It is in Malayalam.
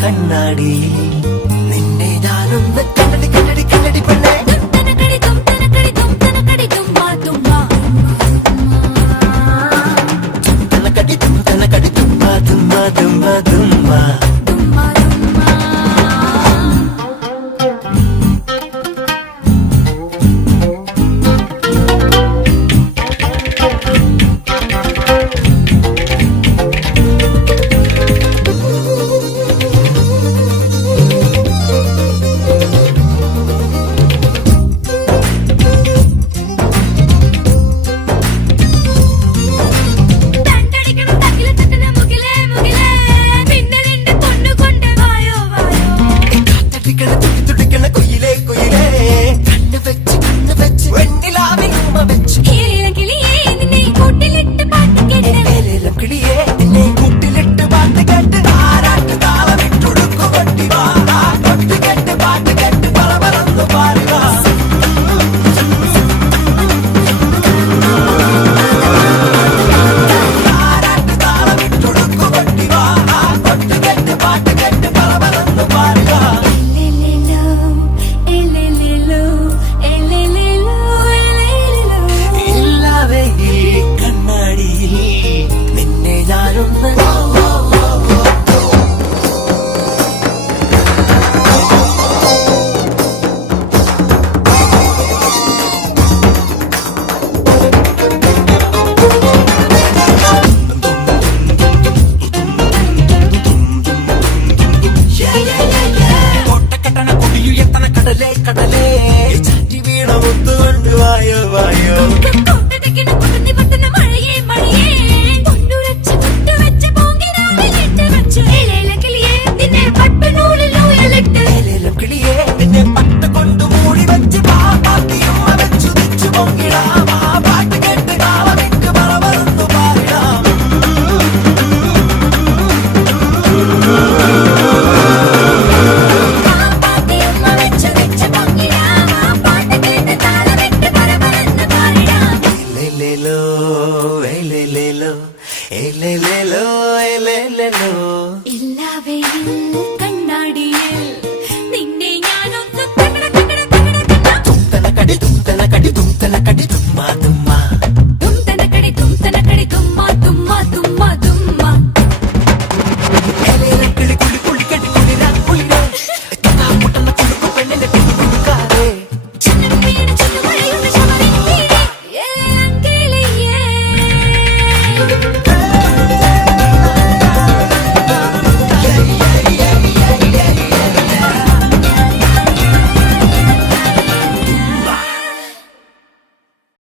കണ്ണാടി നിന്നെ ഞാനൊന്ന് കണ്ണടി കണ്ണടി കണ്ണടി പെണ്ണേ തനക്കടി തനക്കടി തുമ്മ തുമ്മ തുമ്മ തുമ്മ കടലേ ചാറ്റി വീണ മുത്തുകൊണ്ട് വായോ വായോ കിളിയേ നിന്നെ പട്ട് കൊണ്ട് മൂടി വെച്ച് പാപ്പാത്തിയമ്മ വെച്ചു തിച്ചു പൊങ്ങിടാം ആ പാട്ട് കേട്ട് കാളമിട്ട് പറവറന്നു പാറിടാം കണ്ണാടിയിൽ നിന്നെ ഞാനൊന്ന് തും തനക്കടി തും തനക്കടി തും തനക്കടി